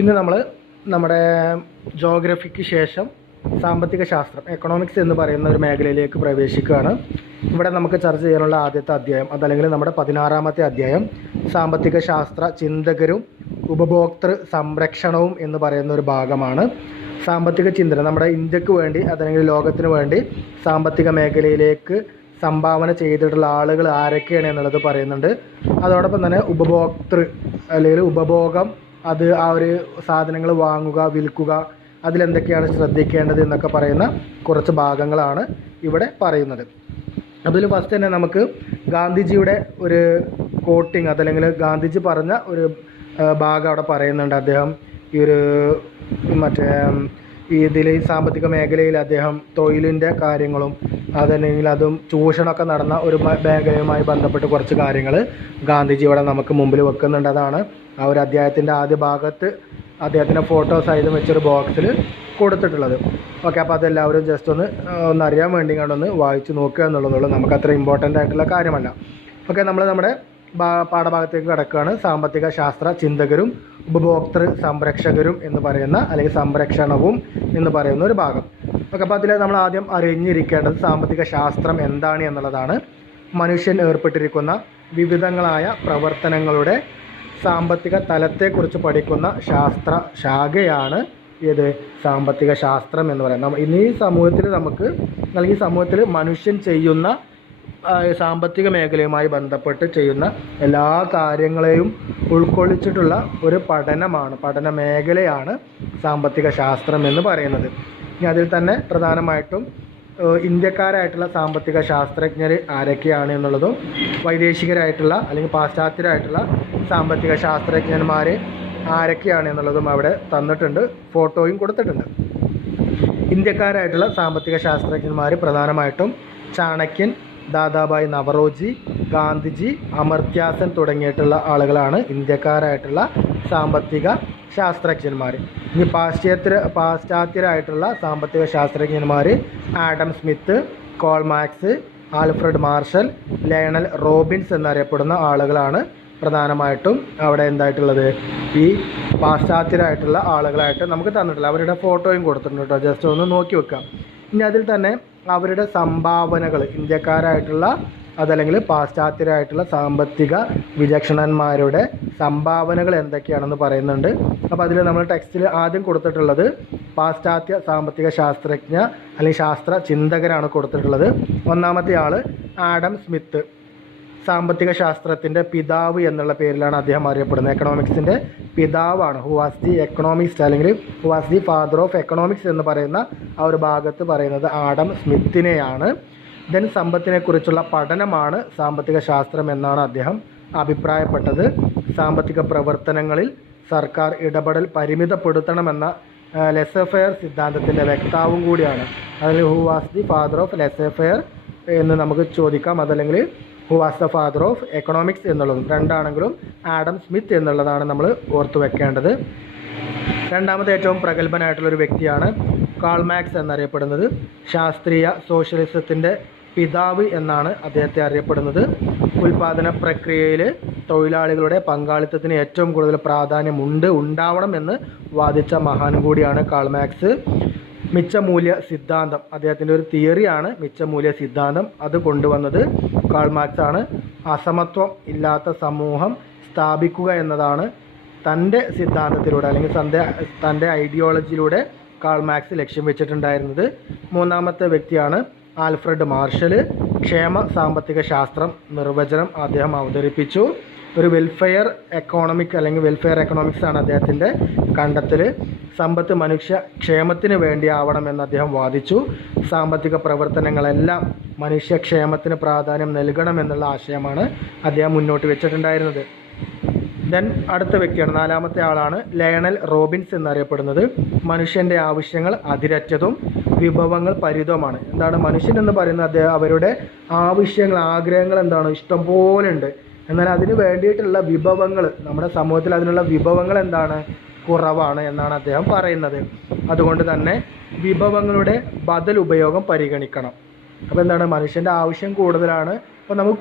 ഇന്ന് നമ്മൾ നമ്മുടെ ജോഗ്രഫിക്ക് ശേഷം സാമ്പത്തിക ശാസ്ത്രം എക്കണോമിക്സ് എന്ന് പറയുന്ന ഒരു മേഖലയിലേക്ക് പ്രവേശിക്കുകയാണ്. ഇവിടെ നമുക്ക് ചർച്ച ചെയ്യാനുള്ള ആദ്യത്തെ അധ്യായം അതല്ലെങ്കിൽ നമ്മുടെ 16ാമത്തെ അധ്യായം സാമ്പത്തിക ശാസ്ത്ര ചിന്തകരും ഉപഭോക്തൃ സംരക്ഷണവും എന്ന് പറയുന്ന ഒരു ഭാഗമാണ്. സാമ്പത്തിക ചിന്തനം നമ്മുടെ ഇന്ത്യക്ക് വേണ്ടി അതല്ലെങ്കിൽ ലോകത്തിന് വേണ്ടി സാമ്പത്തിക മേഖലയിലേക്ക് സംഭാവന ചെയ്തിട്ടുള്ള ആളുകൾ ആരൊക്കെയാണ് എന്നുള്ളത് പറയുന്നുണ്ട്. അതോടൊപ്പം തന്നെ ഉപഭോക്തൃ അല്ലെങ്കിൽ ഉപഭോഗം, അത് ആ ഒരു സാധനങ്ങൾ വാങ്ങുക, വിൽക്കുക, അതിലെന്തൊക്കെയാണ് ശ്രദ്ധിക്കേണ്ടത് എന്നൊക്കെ പറയുന്ന കുറച്ച് ഭാഗങ്ങളാണ് ഇവിടെ പറയുന്നത്. അതിൽ ഫസ്റ്റ് തന്നെ നമുക്ക് ഗാന്ധിജിയുടെ ഒരു കോട്ടിങ് അതല്ലെങ്കിൽ ഗാന്ധിജി പറഞ്ഞ ഒരു ഭാഗം അവിടെ പറയുന്നുണ്ട്. അദ്ദേഹം ഈ ഒരു ഇതിൽ സാമ്പത്തിക മേഖലയിൽ അദ്ദേഹം തൊഴിലിൻ്റെ കാര്യങ്ങളും അതല്ലെങ്കിൽ അതും ചൂഷണമൊക്കെ നടന്ന ഒരു മേഖലയുമായി ബന്ധപ്പെട്ട് കുറച്ച് കാര്യങ്ങൾ ഗാന്ധിജി ഇവിടെ നമുക്ക് മുമ്പിൽ വെക്കുന്നുണ്ട്. അതാണ് ആ ഒരു അധ്യായത്തിൻ്റെ ആദ്യ ഭാഗത്ത് അദ്ദേഹത്തിൻ്റെ ഫോട്ടോ സഹിതം വെച്ചൊരു ബോക്സിൽ കൊടുത്തിട്ടുള്ളത്. ഓക്കെ, അപ്പോൾ അതെല്ലാവരും ജസ്റ്റ് ഒന്ന് അറിയാൻ വേണ്ടി കണ്ടൊന്ന് വായിച്ച് നോക്കുക എന്നുള്ളതുള്ളൂ. നമുക്കത്ര ഇമ്പോർട്ടൻ്റ് ആയിട്ടുള്ള കാര്യമല്ല. ഓക്കെ, നമ്മൾ നമ്മുടെ പാഠഭാഗത്തേക്ക് കിടക്കുകയാണ്. സാമ്പത്തിക ശാസ്ത്ര ചിന്തകരും ഉപഭോക്തൃ സംരക്ഷകരും എന്ന് പറയുന്ന അല്ലെങ്കിൽ സംരക്ഷണവും എന്ന് പറയുന്ന ഒരു ഭാഗം. ഓക്കെ, അപ്പോൾ അതിൽ നമ്മൾ ആദ്യം അറിഞ്ഞിരിക്കേണ്ടത് സാമ്പത്തിക ശാസ്ത്രം എന്താണ് എന്നുള്ളതാണ്. മനുഷ്യൻ ഏർപ്പെട്ടിരിക്കുന്ന വിവിധങ്ങളായ പ്രവർത്തനങ്ങളുടെ സാമ്പത്തിക തലത്തെക്കുറിച്ച് പഠിക്കുന്ന ശാസ്ത്ര ശാഖയാണ് ഏത് സാമ്പത്തിക ശാസ്ത്രം എന്ന് പറയുന്നത്. ഇന്ന് ഈ സമൂഹത്തിൽ നമുക്ക് അല്ലെങ്കിൽ സമൂഹത്തിൽ മനുഷ്യൻ ചെയ്യുന്ന സാമ്പത്തിക മേഖലയുമായി ബന്ധപ്പെട്ട് ചെയ്യുന്ന എല്ലാ കാര്യങ്ങളെയും ഉൾക്കൊള്ളിച്ചിട്ടുള്ള ഒരു പഠന മേഖലയാണ് സാമ്പത്തിക ശാസ്ത്രം എന്ന് പറയുന്നത്. ഇനി അതിൽ തന്നെ പ്രധാനമായിട്ടും ഇന്ത്യക്കാരായിട്ടുള്ള സാമ്പത്തിക ശാസ്ത്രജ്ഞർ ആരൊക്കെയാണ് എന്നുള്ളതും വൈദേശികരായിട്ടുള്ള അല്ലെങ്കിൽ പാശ്ചാത്യരായിട്ടുള്ള സാമ്പത്തിക ശാസ്ത്രജ്ഞന്മാർ ആരൊക്കെയാണ് എന്നുള്ളതും അവിടെ തന്നിട്ടുണ്ട്, ഫോട്ടോയും കൊടുത്തിട്ടുണ്ട്. ഇന്ത്യക്കാരായിട്ടുള്ള സാമ്പത്തിക ശാസ്ത്രജ്ഞന്മാർ പ്രധാനമായിട്ടും ചാണക്യൻ, ദാദാഭായ് നവറോജി, ഗാന്ധിജി, അമർത്യാസൻ തുടങ്ങിയിട്ടുള്ള ആളുകളാണ് ഇന്ത്യക്കാരായിട്ടുള്ള സാമ്പത്തിക ശാസ്ത്രജ്ഞന്മാർ. ഇനി പാശ്ചാത്യരായിട്ടുള്ള സാമ്പത്തിക ശാസ്ത്രജ്ഞന്മാർ Adam Smith, Karl Marx, Alfred Marshall, Lionel Robbins എന്നറിയപ്പെടുന്ന ആളുകളാണ് പ്രധാനമായിട്ടും അവിടെ എന്തായിട്ടുള്ളത് ഈ പാശ്ചാത്യരായിട്ടുള്ള ആളുകളായിട്ട് നമുക്ക് തന്നിട്ടുള്ളത്. അവരുടെ ഫോട്ടോയും കൊടുത്തിട്ടുണ്ട് കേട്ടോ, ജസ്റ്റ് ഒന്ന് നോക്കി വെക്കാം. ഇനി അതിൽ തന്നെ അവരുടെ സംഭാവനകൾ ഇന്ത്യക്കാരായിട്ടുള്ള അതല്ലെങ്കിൽ പാശ്ചാത്യരായിട്ടുള്ള സാമ്പത്തിക വിചക്ഷണന്മാരുടെ സംഭാവനകൾ എന്തൊക്കെയാണെന്ന് പറയുന്നുണ്ട്. അപ്പോൾ അതിൽ നമ്മൾ ടെക്സ്റ്റിൽ ആദ്യം കൊടുത്തിട്ടുള്ളത് പാശ്ചാത്യ സാമ്പത്തിക ശാസ്ത്രജ്ഞ അല്ലെങ്കിൽ ശാസ്ത്ര ചിന്തകരാണ് കൊടുത്തിട്ടുള്ളത്. ഒന്നാമത്തെ ആൾ ആഡം സ്മിത്ത്, സാമ്പത്തിക ശാസ്ത്രത്തിൻ്റെ പിതാവ് എന്നുള്ള പേരിലാണ് അദ്ദേഹം അറിയപ്പെടുന്നത്. എക്കണോമിക്സിൻ്റെ പിതാവാണ്. ഹു വാസ് ദി എക്കണോമിക്സ്റ്റ് അല്ലെങ്കിൽ who was the father of economics എന്ന് പറയുന്ന ആ ഒരു ഭാഗത്ത് പറയുന്നത് ആഡം സ്മിത്തിനെയാണ്. ദെൻ സമ്പത്തിനെക്കുറിച്ചുള്ള പഠനമാണ് സാമ്പത്തിക ശാസ്ത്രം എന്നാണ് അദ്ദേഹം അഭിപ്രായപ്പെട്ടത്. സാമ്പത്തിക പ്രവർത്തനങ്ങളിൽ സർക്കാർ ഇടപെടൽ പരിമിതപ്പെടുത്തണമെന്ന ലെസഫെയർ സിദ്ധാന്തത്തിൻ്റെ വ്യക്താവും കൂടിയാണ്. അതിൽ who was the father of laissez faire എന്ന് നമുക്ക് ചോദിക്കാം, അതല്ലെങ്കിൽ who was the father of economics എന്നുള്ളതും രണ്ടാണെങ്കിലും ആഡം സ്മിത്ത് എന്നുള്ളതാണ് നമ്മൾ ഓർത്തു വെക്കേണ്ടത്. രണ്ടാമത്തെ ഏറ്റവും പ്രഗത്ഭനായിട്ടുള്ളൊരു വ്യക്തിയാണ് കാൾമാക്സ് എന്നറിയപ്പെടുന്നത്. ശാസ്ത്രീയ സോഷ്യലിസത്തിൻ്റെ പിതാവ് എന്നാണ് അദ്ദേഹത്തെ അറിയപ്പെടുന്നത്. ഉൽപാദന പ്രക്രിയയിൽ തൊഴിലാളികളുടെ പങ്കാളിത്തത്തിന് ഏറ്റവും കൂടുതൽ ഉണ്ടാവണം എന്ന് വാദിച്ച മഹാൻ കൂടിയാണ് കാൾമാക്സ്. മിച്ചമൂല്യ സിദ്ധാന്തം അദ്ദേഹത്തിൻ്റെ ഒരു തിയറിയാണ് മിച്ചമൂല്യ സിദ്ധാന്തം. അത് കൊണ്ടുവന്നത് കാൾമാക്സ് ആണ്. അസമത്വം ഇല്ലാത്ത സമൂഹം സ്ഥാപിക്കുക എന്നതാണ് തൻ്റെ സിദ്ധാന്തത്തിലൂടെ അല്ലെങ്കിൽ തൻ്റെ ഐഡിയോളജിയിലൂടെ കാൾമാക്സ് ലക്ഷ്യം വെച്ചിട്ടുണ്ടായിരുന്നത്. മൂന്നാമത്തെ വ്യക്തിയാണ് ആൽഫ്രഡ് മാർഷൽ. ക്ഷേമ സാമ്പത്തിക ശാസ്ത്രം നിർവചനം അദ്ദേഹം അവതരിപ്പിച്ചു. ഒരു വെൽഫെയർ എക്കണോമിക്സ് ആണ് അദ്ദേഹത്തിൻ്റെ കണ്ടെത്തൽ. സമ്പത്ത് മനുഷ്യ ക്ഷേമത്തിന് വേണ്ടിയാവണമെന്ന് അദ്ദേഹം വാദിച്ചു. സാമ്പത്തിക പ്രവർത്തനങ്ങളെല്ലാം മനുഷ്യക്ഷേമത്തിന് പ്രാധാന്യം നൽകണമെന്നുള്ള ആശയമാണ് അദ്ദേഹം മുന്നോട്ട് വെച്ചിട്ടുണ്ടായിരുന്നത്. ദെൻ അടുത്ത വ്യക്തിയാണ്, നാലാമത്തെ ആളാണ് ലയണൽ റോബിൻസ് എന്നറിയപ്പെടുന്നത്. മനുഷ്യൻ്റെ ആവശ്യങ്ങൾ അതിരറ്റതും വിഭവങ്ങൾ പരിതവുമാണ്. എന്താണ് മനുഷ്യൻ എന്ന് പറയുന്നത്? അവരുടെ ആവശ്യങ്ങൾ, ആഗ്രഹങ്ങൾ എന്താണ് ഇഷ്ടം പോലെ ഉണ്ട്. എന്നാൽ അതിന് വേണ്ടിയിട്ടുള്ള വിഭവങ്ങൾ നമ്മുടെ സമൂഹത്തിൽ അതിനുള്ള വിഭവങ്ങൾ എന്താണ് കുറവാണ് എന്നാണ് അദ്ദേഹം പറയുന്നത്. അതുകൊണ്ട് തന്നെ വിഭവങ്ങളുടെ ബദൽ ഉപയോഗം പരിഗണിക്കണം. അപ്പോൾ എന്താണ് മനുഷ്യൻ്റെ ആവശ്യം കൂടുതലാണ്. അപ്പോൾ നമുക്ക്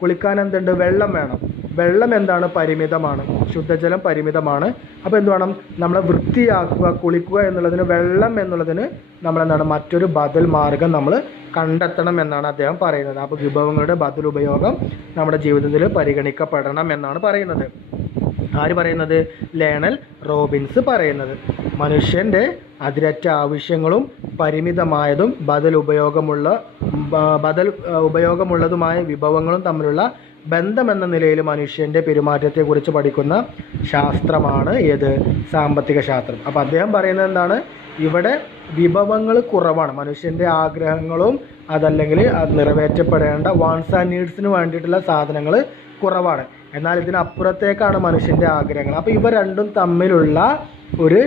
കുളിക്കാൻ എന്തുണ്ട്? വെള്ളം വേണം. വെള്ളം എന്താണ്? പരിമിതമാണ്. ശുദ്ധജലം പരിമിതമാണ്. അപ്പോൾ എന്ത് വേണം? നമ്മളെ വൃത്തിയാക്കുക, കുളിക്കുക എന്നുള്ളതിന്, വെള്ളം എന്നുള്ളതിന് നമ്മളെന്താണ് മറ്റൊരു ബദൽ മാർഗം നമ്മൾ കണ്ടെത്തണം എന്നാണ് അദ്ദേഹം പറയുന്നത്. അപ്പോൾ വിഭവങ്ങളുടെ ബദൽ ഉപയോഗം നമ്മുടെ ജീവിതത്തിൽ പരിഗണിക്കപ്പെടണം എന്നാണ് പറയുന്നത്. ആര് പറയുന്നത്? ലയണൽ റോബിൻസ് പറയുന്നത്. മനുഷ്യൻ്റെ അതിരറ്റ ആവശ്യങ്ങളും പരിമിതമായതും ബദൽ ഉപയോഗമുള്ളതുമായ വിഭവങ്ങളും തമ്മിലുള്ള ബന്ധമെന്ന നിലയിൽ മനുഷ്യൻ്റെ പെരുമാറ്റത്തെക്കുറിച്ച് പഠിക്കുന്ന ശാസ്ത്രമാണ് ഏത്? സാമ്പത്തിക ശാസ്ത്രം. അപ്പോൾ അദ്ദേഹം പറയുന്നത് എന്താണ്? ഇവിടെ വിഭവങ്ങൾ കുറവാണ്, മനുഷ്യൻ്റെ ആഗ്രഹങ്ങളും അതല്ലെങ്കിൽ അത് നിറവേറ്റപ്പെടേണ്ട വാണ്ട്സ് ആൻഡ് നീഡ്സിന് വേണ്ടിയിട്ടുള്ള സാധനങ്ങൾ കുറവാണ്. എന്നാൽ ഇതിനപ്പുറത്തേക്കാണ് മനുഷ്യൻ്റെ ആഗ്രഹങ്ങൾ. അപ്പോൾ ഇവ രണ്ടും തമ്മിലുള്ള ഒരു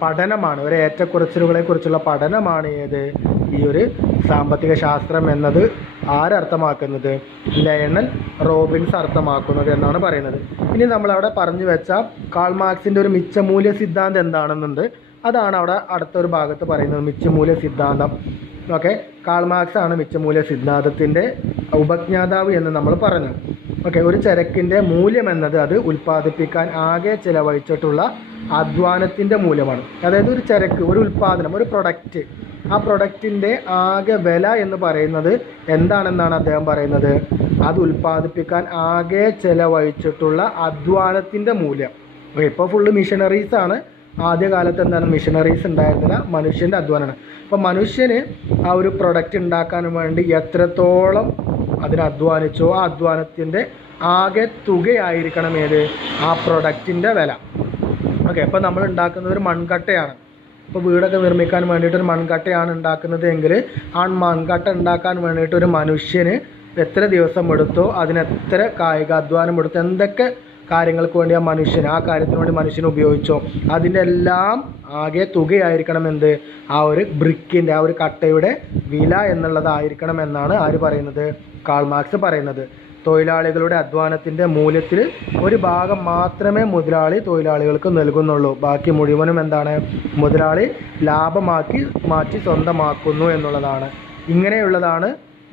പഠനമാണ്, ഒരു ഏറ്റക്കുറച്ചിലുകളെ കുറിച്ചുള്ള പഠനമാണ് ഏത്? ഈ ഒരു സാമ്പത്തിക ശാസ്ത്രം എന്നത് ആരർത്ഥമാക്കുന്നത്? ലയണൽ റോബിൻസ് അർത്ഥമാക്കുന്നത് എന്നാണ് പറയുന്നത്. ഇനി നമ്മളവിടെ പറഞ്ഞു വെച്ച കാൾ മാർക്സിൻ്റെ ഒരു മിച്ചമൂല്യ സിദ്ധാന്തം എന്താണെന്നുണ്ട്, അതാണ് അവിടെ അടുത്തൊരു ഭാഗത്ത് പറയുന്നത്. മിച്ചമൂല്യ സിദ്ധാന്തം. ഓക്കെ, കാൾ മാർക്സ് ആണ് മിച്ചമൂല്യ സിദ്ധാന്തത്തിൻ്റെ ഉപജ്ഞാതാവ് എന്ന് നമ്മൾ പറഞ്ഞു. ഓക്കെ, ഒരു ചരക്കിൻ്റെ മൂല്യം എന്നത് അത് ഉൽപ്പാദിപ്പിക്കാൻ ആകെ ചിലവഴിച്ചിട്ടുള്ള അധ്വാനത്തിൻ്റെ മൂല്യമാണ്. അതായത് ഒരു ചരക്ക്, ഒരു ഉൽപ്പാദനം, ഒരു പ്രൊഡക്റ്റ്, ആ പ്രൊഡക്റ്റിൻ്റെ ആകെ വില എന്ന് പറയുന്നത് എന്താണെന്നാണ് അദ്ദേഹം പറയുന്നത്? അത് ഉൽപ്പാദിപ്പിക്കാൻ ആകെ ചിലവഴിച്ചിട്ടുള്ള അധ്വാനത്തിൻ്റെ മൂല്യം. ഇപ്പോൾ ഫുള്ള് മിഷനറീസാണ്. ആദ്യകാലത്ത് എന്താണ്? മിഷനറീസ് ഉണ്ടായിരുന്നില്ല, മനുഷ്യൻ്റെ അധ്വാനമാണ്. അപ്പോൾ മനുഷ്യന് ആ ഒരു പ്രൊഡക്റ്റ് ഉണ്ടാക്കാൻ വേണ്ടി എത്രത്തോളം അതിന് അധ്വാനിച്ചോ ആ അധ്വാനത്തിൻ്റെ ആകെ തുകയായിരിക്കണം ഏത്? ആ പ്രൊഡക്റ്റിൻ്റെ വില. ഓക്കെ, ഇപ്പോൾ നമ്മൾ ഉണ്ടാക്കുന്നത് ഒരു മൺകട്ടയാണ്. ഇപ്പോൾ വീടൊക്കെ നിർമ്മിക്കാൻ വേണ്ടിയിട്ട് ഒരു മൺകട്ടയാണ് ഉണ്ടാക്കുന്നത് എങ്കിൽ ആ മൺകട്ട ഉണ്ടാക്കാൻ വേണ്ടിയിട്ട് ഒരു മനുഷ്യന് എത്ര ദിവസം എടുത്തോ, അതിനെത്ര കായികാധ്വാനം എടുത്തോ, എന്തൊക്കെ കാര്യങ്ങൾക്ക് വേണ്ടി ആ കാര്യത്തിന് വേണ്ടി മനുഷ്യൻ ഉപയോഗിച്ചോ, അതിൻ്റെ എല്ലാം ആകെ തുകയായിരിക്കണം എന്ത്? ആ ഒരു ബ്രിക്കിൻ്റെ, ആ ഒരു കട്ടയുടെ വില എന്നുള്ളതായിരിക്കണം എന്നാണ് ആര് പറയുന്നത്? കാൾ മാർക്സ് പറയുന്നത്. തൊഴിലാളികളുടെ അധ്വാനത്തിൻ്റെ മൂല്യത്തിൽ ഒരു ഭാഗം മാത്രമേ മുതലാളി തൊഴിലാളികൾക്ക് നൽകുന്നുള്ളൂ. ബാക്കി മുഴുവനും എന്താണ്? മുതലാളി ലാഭമാക്കി മാറ്റി സ്വന്തമാക്കുന്നു എന്നുള്ളതാണ്. ഇങ്ങനെയുള്ളതാണ്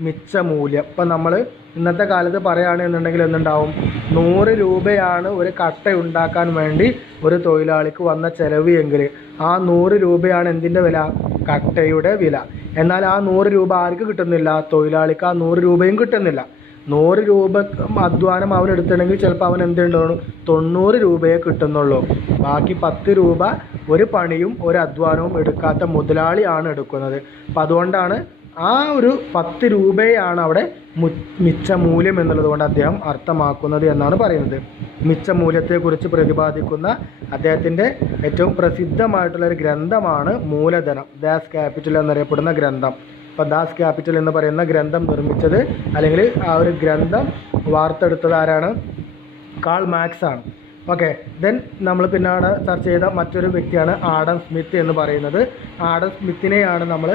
മിച്ചമൂല്യം. ഇപ്പം നമ്മൾ ഇന്നത്തെ കാലത്ത് പറയുകയാണെന്നുണ്ടെങ്കിൽ എന്തുണ്ടാവും? 100 രൂപയാണ് ഒരു കട്ട ഉണ്ടാക്കാൻ വേണ്ടി ഒരു തൊഴിലാളിക്ക് വന്ന ചിലവ് എങ്കിൽ ആ 100 രൂപയാണ് എന്തിൻ്റെ വില? കട്ടയുടെ വില. എന്നാൽ ആ 100 രൂപ ആർക്ക് കിട്ടുന്നില്ല? തൊഴിലാളിക്ക് ആ 100 രൂപയും കിട്ടുന്നില്ല. 100 രൂപ അധ്വാനം അവൻ എടുത്തിട്ടുണ്ടെങ്കിൽ ചിലപ്പോൾ അവൻ എന്തുണ്ടാവും? 90 രൂപയെ കിട്ടുന്നുള്ളൂ. ബാക്കി 10 രൂപ ഒരു പണിയും ഒരു അധ്വാനവും എടുക്കാത്ത മുതലാളിയാണ് എടുക്കുന്നത്. അപ്പം അതുകൊണ്ടാണ് ആ ഒരു 10 രൂപയാണ് അവിടെ മിച്ചമൂല്യം എന്നുള്ളത് കൊണ്ട് അദ്ദേഹം അർത്ഥമാക്കുന്നത് എന്നാണ് പറയുന്നത്. മിച്ചമൂല്യത്തെക്കുറിച്ച് പ്രതിപാദിക്കുന്ന അദ്ദേഹത്തിൻ്റെ ഏറ്റവും പ്രസിദ്ധമായിട്ടുള്ളൊരു ഗ്രന്ഥമാണ് മൂലധനം, ദാസ് ക്യാപിറ്റൽ എന്നറിയപ്പെടുന്ന ഗ്രന്ഥം. അപ്പോൾ ദാസ് ക്യാപിറ്റൽ എന്ന് പറയുന്ന ഗ്രന്ഥം നിർമ്മിച്ചത് അല്ലെങ്കിൽ ആ ഒരു ഗ്രന്ഥം വാർത്തെടുത്തത് ആരാണ്? കാൾ മാർക്സ് ആണ്. ഓക്കെ, ദെൻ നമ്മൾ പിന്നീട് ചർച്ച ചെയ്ത മറ്റൊരു വ്യക്തിയാണ് ആഡം സ്മിത്ത് എന്ന് പറയുന്നത്. ആഡം സ്മിത്തിനെയാണ് നമ്മൾ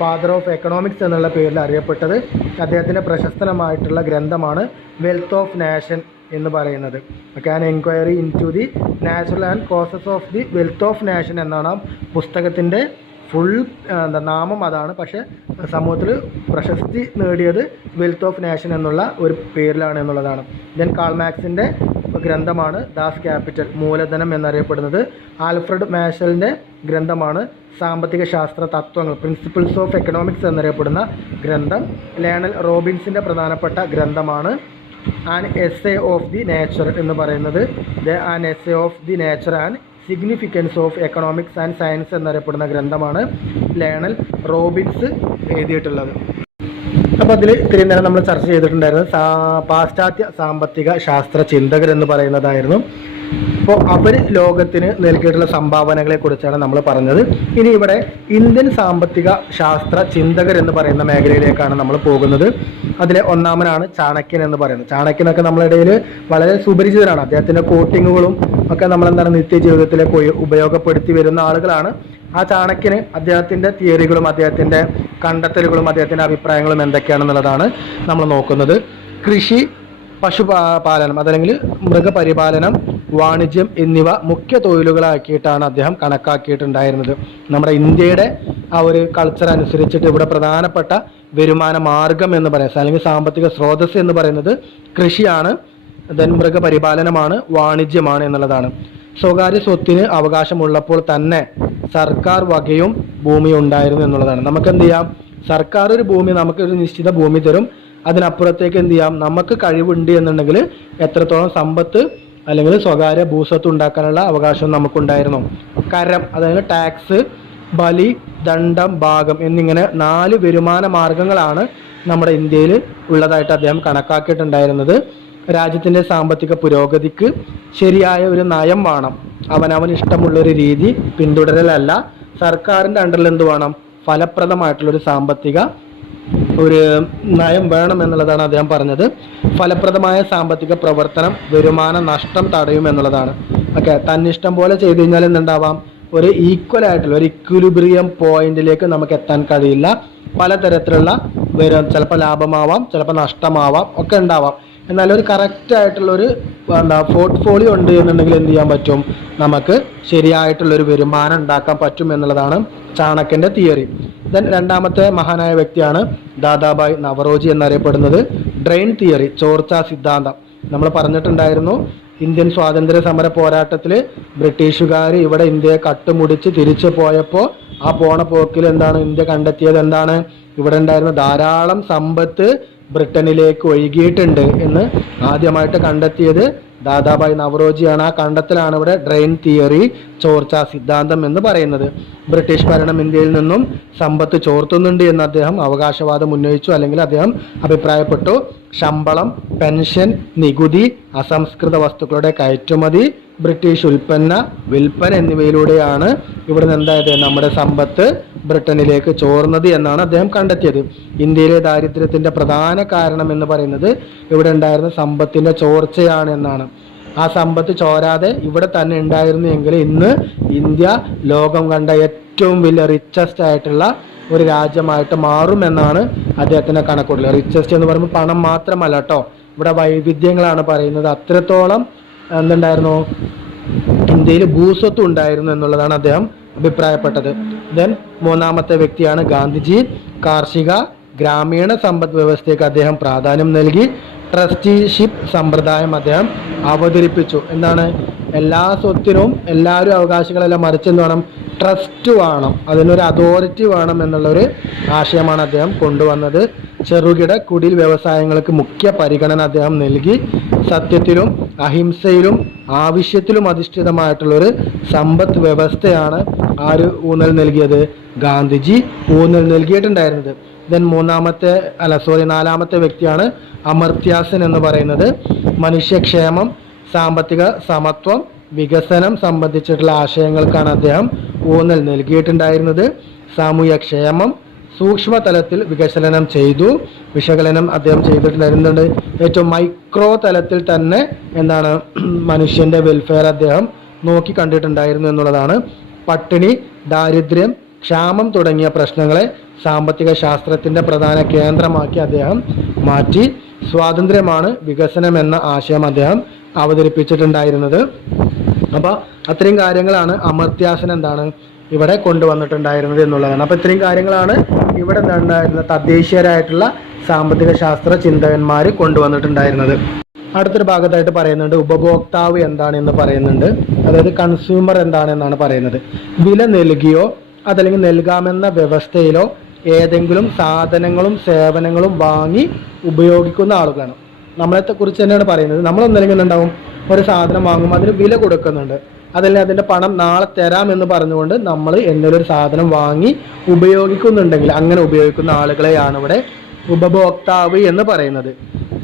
ഫാദർ ഓഫ് എക്കണോമിക്സ് എന്നുള്ള പേരിൽ അറിയപ്പെട്ടത്. അദ്ദേഹത്തിൻ്റെ പ്രശസ്തമായിട്ടുള്ള ഗ്രന്ഥമാണ് വെൽത്ത് ഓഫ് നാഷൻ എന്ന് പറയുന്നത്. Okay, an enquiry into the natural and causes of the wealth of nation എന്നാണ് പുസ്തകത്തിൻ്റെ ഫുൾ നാമം അതാണ്. പക്ഷേ സമൂഹത്തിൽ പ്രശസ്തി നേടിയത് വെൽത്ത് ഓഫ് നാഷൻ എന്നുള്ള ഒരു പേരിലാണ് എന്നുള്ളതാണ്. ദെൻ കാൾ മാർക്സിൻ്റെ ഗ്രന്ഥമാണ് ദാസ് ക്യാപിറ്റൽ, മൂലധനം എന്നറിയപ്പെടുന്നത്. ആൽഫ്രഡ് മാഷലിൻ്റെ ഗ്രന്ഥമാണ് സാമ്പത്തിക ശാസ്ത്ര തത്വങ്ങൾ, പ്രിൻസിപ്പിൾസ് ഓഫ് എക്കണോമിക്സ് എന്നറിയപ്പെടുന്ന ഗ്രന്ഥം. ലയണൽ റോബിൻസിൻ്റെ പ്രധാനപ്പെട്ട ഗ്രന്ഥമാണ് an essay of the nature എന്ന് പറയുന്നത്. An essay of the nature and significance of economics and science എന്നറിയപ്പെടുന്ന ഗ്രന്ഥമാണ് ലയണൽ റോബിൻസ് എഴുതിയിട്ടുള്ളത്. അപ്പോൾ അതിൽ ഇത്രയും നേരം നമ്മൾ ചർച്ച ചെയ്തിട്ടുണ്ടായിരുന്നത് പാശ്ചാത്യ സാമ്പത്തിക ശാസ്ത്ര ചിന്തകരെന്ന് പറയുന്നതായിരുന്നു. അപ്പോൾ അവർ ലോകത്തിന് നൽകിയിട്ടുള്ള സംഭാവനകളെ കുറിച്ചാണ് നമ്മൾ പറഞ്ഞത്. ഇനി ഇവിടെ ഇന്ത്യൻ സാമ്പത്തിക ശാസ്ത്ര ചിന്തകർ എന്ന് പറയുന്ന മേഖലയിലേക്കാണ് നമ്മൾ പോകുന്നത്. അതിലെ ഒന്നാമനാണ് ചാണക്യൻ എന്ന് പറയുന്നത്. ചാണക്യനൊക്കെ നമ്മുടെ ഇടയിൽ വളരെ സുപരിചിതനാണ്. അദ്ദേഹത്തിൻ്റെ കോട്ടിങ്ങുകളും ഒക്കെ നമ്മളെന്താണ് നിത്യജീവിതത്തിലേക്ക് ഉപയോഗപ്പെടുത്തി വരുന്ന ആളുകളാണ്. ആ ചാണക്യന് അദ്ദേഹത്തിൻ്റെ തിയറികളും അദ്ദേഹത്തിൻ്റെ കണ്ടെത്തലുകളും അദ്ദേഹത്തിൻ്റെ അഭിപ്രായങ്ങളും എന്തൊക്കെയാണെന്നുള്ളതാണ് നമ്മൾ നോക്കുന്നത്. കൃഷി, പശുപാലനം അതല്ലെങ്കിൽ മൃഗപരിപാലനം, വാണിജ്യം എന്നിവ മുഖ്യ തൊഴിലുകളാക്കിയിട്ടാണ് അദ്ദേഹം കണക്കാക്കിയിട്ടുണ്ടായിരുന്നത്. നമ്മുടെ ഇന്ത്യയുടെ ആ ഒരു കൾച്ചർ അനുസരിച്ചിട്ട് ഇവിടെ പ്രധാനപ്പെട്ട വരുമാന മാർഗം എന്ന് പറയുന്നത് അല്ലെങ്കിൽ സാമ്പത്തിക സ്രോതസ് എന്ന് പറയുന്നത് കൃഷിയാണ്. ദെൻ മൃഗപരിപാലനമാണ്, വാണിജ്യമാണ് എന്നുള്ളതാണ്. സ്വകാര്യ സ്വത്തിന് അവകാശമുള്ളപ്പോൾ തന്നെ സർക്കാർ വകയും ഭൂമി ഉണ്ടായിരുന്നു എന്നുള്ളതാണ്. നമുക്ക് എന്ത് ചെയ്യാം, സർക്കാർ ഒരു ഭൂമി, നമുക്കൊരു നിശ്ചിത ഭൂമി തരും. അതിനപ്പുറത്തേക്ക് എന്ത് ചെയ്യാം, നമുക്ക് കഴിവുണ്ട് എന്നുണ്ടെങ്കിൽ എത്രത്തോളം സമ്പത്ത് അല്ലെങ്കിൽ സ്വകാര്യ ഭൂസ്വത്ത് ഉണ്ടാക്കാനുള്ള അവകാശം നമുക്കുണ്ടായിരുന്നു. കരം, അതായത് ടാക്സ്, ബലി, ദണ്ഡം, ഭാഗം എന്നിങ്ങനെ 4 വരുമാന മാർഗങ്ങളാണ് നമ്മുടെ ഇന്ത്യയിൽ ഉള്ളതായിട്ട് അദ്ദേഹം കണക്കാക്കിയിട്ടുണ്ടായിരുന്നത്. രാജ്യത്തിൻ്റെ സാമ്പത്തിക പുരോഗതിക്ക് ശരിയായ ഒരു നയം വേണം. അവനവന് ഇഷ്ടമുള്ളൊരു രീതി പിന്തുടരലല്ല. സർക്കാരിൻ്റെ അണ്ടറിൽ എന്ത് വേണം, ഫലപ്രദമായിട്ടുള്ളൊരു സാമ്പത്തിക ഒരു നയം വേണം എന്നുള്ളതാണ് അദ്ദേഹം പറഞ്ഞത്. ഫലപ്രദമായ സാമ്പത്തിക പ്രവർത്തനം വരുമാന നഷ്ടം തടയും എന്നുള്ളതാണ്. ഓക്കെ, തന്നിഷ്ടം പോലെ ചെയ്തു കഴിഞ്ഞാൽ എന്തുണ്ടാവാം, ഒരു ഈക്വൽ ആയിട്ടുള്ള ഒരു ഇക്വിലിബ്രിയം പോയിന്റിലേക്ക് നമുക്ക് എത്താൻ കഴിയില്ല. പലതരത്തിലുള്ള ചിലപ്പോൾ ലാഭമാവാം, ചിലപ്പോൾ നഷ്ടമാവാം, ഒക്കെ ഉണ്ടാവാം. എന്നാൽ ഒരു കറക്റ്റ് ആയിട്ടുള്ളൊരു പോർട്ട്ഫോളിയോ ഉണ്ട് എന്നുണ്ടെങ്കിൽ എന്ത് ചെയ്യാൻ പറ്റും, നമുക്ക് ശരിയായിട്ടുള്ളൊരു വരുമാനം ഉണ്ടാക്കാൻ പറ്റും എന്നുള്ളതാണ് ചാണക്യൻ്റെ തിയറി. ദെൻ രണ്ടാമത്തെ മഹാനായ വ്യക്തിയാണ് ദാദാഭായ് നവറോജി എന്നറിയപ്പെടുന്നത്. ഡ്രെയിൻ തിയറി, ചോർച്ചാ സിദ്ധാന്തം. നമ്മൾ പറഞ്ഞിട്ടുണ്ടായിരുന്നു, ഇന്ത്യൻ സ്വാതന്ത്ര്യ സമര പോരാട്ടത്തിൽ ബ്രിട്ടീഷുകാർ ഇവിടെ ഇന്ത്യയെ കട്ടുമുടിച്ച് തിരിച്ചു പോയപ്പോൾ ആ പോണ പോക്കിൽ എന്താണ് ഇന്ത്യ കണ്ടെത്തിയത്, എന്താണ് ഇവിടെ ഉണ്ടായിരുന്ന ധാരാളം സമ്പത്ത് ബ്രിട്ടനിലേക്ക് ഒഴുകിയിട്ടുണ്ട് എന്ന് ആദ്യമായിട്ട് കണ്ടെത്തിയത് ദാദാഭായ് നവറോജിയാണ്. ആ കണ്ടെത്തലാണ് ഇവിടെ ഡ്രെയിൻ തിയറി, ചോർച്ചാ സിദ്ധാന്തം എന്ന് പറയുന്നത്. ബ്രിട്ടീഷ് ഭരണം ഇന്ത്യയിൽ നിന്നും സമ്പത്ത് ചോർത്തുന്നുണ്ട് എന്ന് അദ്ദേഹം അവകാശവാദം ഉന്നയിച്ചു, അല്ലെങ്കിൽ അദ്ദേഹം അഭിപ്രായപ്പെട്ടു. ശമ്പളം, പെൻഷൻ, നികുതി, അസംസ്കൃത വസ്തുക്കളുടെ കയറ്റുമതി, ബ്രിട്ടീഷ് ഉൽപ്പന്ന വിൽപ്പന എന്നിവയിലൂടെയാണ് ഇവിടുന്ന് എന്തായത് നമ്മുടെ സമ്പത്ത് ബ്രിട്ടനിലേക്ക് ചോർന്നത് എന്നാണ് അദ്ദേഹം കണ്ടെത്തിയത്. ഇന്ത്യയിലെ ദാരിദ്ര്യത്തിൻ്റെ പ്രധാന കാരണം എന്ന് പറയുന്നത് ഇവിടെ ഉണ്ടായിരുന്ന സമ്പത്തിൻ്റെ ചോർച്ചയാണ് എന്നാണ്. ആ സമ്പത്ത് ചോരാതെ ഇവിടെ തന്നെ ഉണ്ടായിരുന്നു എങ്കിൽ ഇന്ന് ഇന്ത്യ ലോകം കണ്ട ഏറ്റവും വലിയ റിച്ചസ്റ്റ് ആയിട്ടുള്ള ഒരു രാജ്യമായിട്ട് മാറുമെന്നാണ് അദ്ദേഹത്തിൻ്റെ കണക്കുകൂട്ടൽ. റിച്ചസ്റ്റ് എന്ന് പറയുമ്പോൾ പണം മാത്രമല്ല കേട്ടോ, ഇവിടെ വൈവിധ്യങ്ങളാണ് പറയുന്നത്. അത്രത്തോളം എന്തുണ്ടായിരുന്നു, ഇന്ത്യയിൽ ഭൂസ്വത്ത് ഉണ്ടായിരുന്നു എന്നുള്ളതാണ് അദ്ദേഹം അഭിപ്രായപ്പെട്ടത്. ദെൻ മൂന്നാമത്തെ വ്യക്തിയാണ് ഗാന്ധിജി. കാർഷിക ഗ്രാമീണ സമ്പദ് വ്യവസ്ഥയ്ക്ക് അദ്ദേഹം പ്രാധാന്യം നൽകി. ട്രസ്റ്റിഷിപ്പ് സമ്പ്രദായം അദ്ദേഹം അവതരിപ്പിച്ചു. എന്താണ്, എല്ലാ സ്വത്തിനും എല്ലാവരും അവകാശികളെല്ലാം മറിച്ചെന്ന് വേണം, ട്രസ്റ്റ് വേണം, അതിനൊരു അതോറിറ്റി വേണം എന്നുള്ളൊരു ആശയമാണ് അദ്ദേഹം കൊണ്ടുവന്നത്. ചെറുകിട കുടിൽ വ്യവസായങ്ങൾക്ക് മുഖ്യ പരിഗണന അദ്ദേഹം നൽകി. സത്യത്തിലും അഹിംസയിലും ആവശ്യത്തിലും അധിഷ്ഠിതമായിട്ടുള്ളൊരു സമ്പദ് വ്യവസ്ഥയാണ് ആര് ഊന്നൽ നൽകിയത്, ഗാന്ധിജി ഊന്നൽ നൽകിയിട്ടുണ്ടായിരുന്നത്. ദെൻ നാലാമത്തെ വ്യക്തിയാണ് അമർത്യാസൻ എന്ന് പറയുന്നത്. മനുഷ്യക്ഷേമം, സാമ്പത്തിക സമത്വം, വികസനം സംബന്ധിച്ചിട്ടുള്ള ആശയങ്ങൾക്കാണ് അദ്ദേഹം ഊന്നൽ നൽകിയിട്ടുണ്ടായിരുന്നത്. സാമൂഹ്യ ക്ഷേമം സൂക്ഷ്മതലത്തിൽ വിശകലനം അദ്ദേഹം ചെയ്തിട്ടുണ്ടായിരുന്നുണ്ട്. ഏറ്റവും മൈക്രോ തലത്തിൽ തന്നെ എന്താണ് മനുഷ്യൻ്റെ വെൽഫെയർ അദ്ദേഹം നോക്കി കണ്ടിട്ടുണ്ടായിരുന്നു എന്നുള്ളതാണ്. പട്ടിണി, ദാരിദ്ര്യം, ക്ഷാമം തുടങ്ങിയ പ്രശ്നങ്ങളെ സാമ്പത്തിക ശാസ്ത്രത്തിൻ്റെ പ്രധാന കേന്ദ്രമാക്കി അദ്ദേഹം മാറ്റി. സ്വാതന്ത്ര്യമാണ് വികസനം എന്ന ആശയം അദ്ദേഹം അവതരിപ്പിച്ചിട്ടുണ്ടായിരുന്നത്. അപ്പോൾ അത്രയും കാര്യങ്ങളാണ് അമർത്യാസൻ എന്താണ് ഇവിടെ കൊണ്ടുവന്നിട്ടുണ്ടായിരുന്നത് എന്നുള്ളതാണ്. അപ്പോൾ ഇത്രയും കാര്യങ്ങളാണ് ഇവിടെ ഉണ്ടായിരുന്ന തദ്ദേശീയരായിട്ടുള്ള സാമ്പത്തിക ശാസ്ത്ര ചിന്തകന്മാർ കൊണ്ടുവന്നിട്ടുണ്ടായിരുന്നത്. അടുത്തൊരു ഭാഗത്തായിട്ട് പറയുന്നുണ്ട് ഉപഭോക്താവ് എന്താണെന്ന് പറയുന്നുണ്ട്. അതായത് കൺസ്യൂമർ എന്താണെന്നാണ് പറയുന്നത്. വില നൽകിയോ അതല്ലെങ്കിൽ നൽകാമെന്ന വ്യവസ്ഥയിലോ ഏതെങ്കിലും സാധനങ്ങളും സേവനങ്ങളും വാങ്ങി ഉപയോഗിക്കുന്ന ആളുകളാണ്. നമ്മളെ കുറിച്ച് തന്നെയാണ് പറയുന്നത്. നമ്മളൊന്നല്ലെങ്കിൽ ഉണ്ടാവും ഒരു സാധനം വാങ്ങുമ്പോൾ അതിന് വില കൊടുക്കുന്നുണ്ട്, അതല്ലെങ്കിൽ അതിൻ്റെ പണം നാളെ തരാമെന്ന് പറഞ്ഞുകൊണ്ട് നമ്മൾ എന്തെങ്കിലും ഒരു സാധനം വാങ്ങി ഉപയോഗിക്കുന്നുണ്ടെങ്കിൽ അങ്ങനെ ഉപയോഗിക്കുന്ന ആളുകളെയാണ് ഇവിടെ ഉപഭോക്താവ് എന്ന് പറയുന്നത്.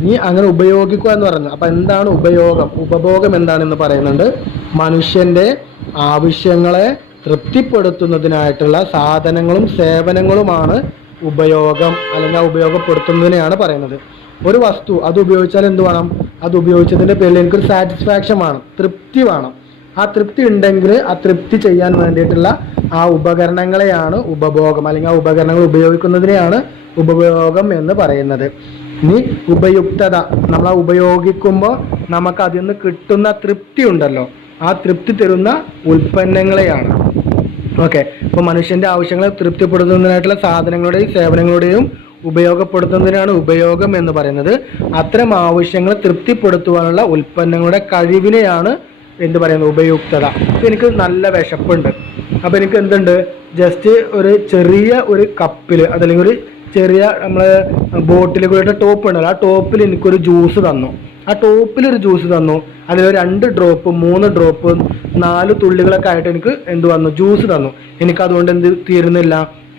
നീ അങ്ങനെ ഉപയോഗിക്കുക എന്ന് പറഞ്ഞു. അപ്പം എന്താണ് ഉപയോഗം, ഉപഭോഗം എന്താണെന്ന് പറയുന്നുണ്ട്. മനുഷ്യൻ്റെ ആവശ്യങ്ങളെ തൃപ്തിപ്പെടുത്തുന്നതിനായിട്ടുള്ള സാധനങ്ങളും സേവനങ്ങളുമാണ് ഉപയോഗം, അല്ലെങ്കിൽ ഉപയോഗപ്പെടുത്തുന്നതിനെയാണ് പറയുന്നത്. ഒരു വസ്തു അത് ഉപയോഗിച്ചാൽ എന്ത് വേണം, അത് ഉപയോഗിച്ചതിൻ്റെ പേരിൽ എനിക്കൊരു സാറ്റിസ്ഫാക്ഷൻ വേണം, തൃപ്തി വേണം. ആ തൃപ്തി ഉണ്ടെങ്കിൽ ആ തൃപ്തി ചെയ്യാൻ വേണ്ടിയിട്ടുള്ള ആ ഉപകരണങ്ങളെയാണ് ഉപഭോഗം, അല്ലെങ്കിൽ ആ ഉപകരണങ്ങൾ ഉപയോഗിക്കുന്നതിനെയാണ് ഉപഭോഗം എന്ന് പറയുന്നത്. ഇനി ഉപയുക്തത, നമ്മൾ ഉപയോഗിക്കുമ്പോൾ നമുക്ക് അതിൽ നിന്ന് കിട്ടുന്ന തൃപ്തി ഉണ്ടല്ലോ, ആ തൃപ്തി തരുന്ന ഉൽപ്പന്നങ്ങളെയാണ്. ഓക്കെ, അപ്പോൾ മനുഷ്യൻ്റെ ആവശ്യങ്ങളെ തൃപ്തിപ്പെടുത്തുന്നതിനായിട്ടുള്ള സാധനങ്ങളുടെയും സേവനങ്ങളുടെയും ഉപയോഗപ്പെടുത്തുന്നതിനാണ് ഉപയോഗം എന്ന് പറയുന്നത്. അത്തരം ആവശ്യങ്ങൾ തൃപ്തിപ്പെടുത്തുവാനുള്ള ഉൽപ്പന്നങ്ങളുടെ കഴിവിനെയാണ് എന്ത് പറയുന്നത്, ഉപയുക്തത. അപ്പോൾ എനിക്ക് നല്ല വിശപ്പുണ്ട്, അപ്പോൾ എനിക്ക് എന്തുണ്ട്, ജസ്റ്റ് ഒരു ചെറിയ ഒരു കപ്പിൽ അതല്ലെങ്കിൽ ഒരു ചെറിയ നമ്മൾ ബോട്ടിലുകളുടെ ടോപ്പ് ഉണ്ടല്ലോ, ആ ടോപ്പിൽ എനിക്കൊരു ജ്യൂസ് തന്നു. ആ ടോപ്പിലൊരു ജ്യൂസ് തന്നു, അതിലൊരു 2 ഡ്രോപ്പ് 3 ഡ്രോപ്പ് 4 തുള്ളികളൊക്കെ ആയിട്ട് എനിക്ക് എന്ത് വന്നു, ജ്യൂസ് തന്നു. എനിക്കതുകൊണ്ട് എന്ത് തീരുന്നില്ല,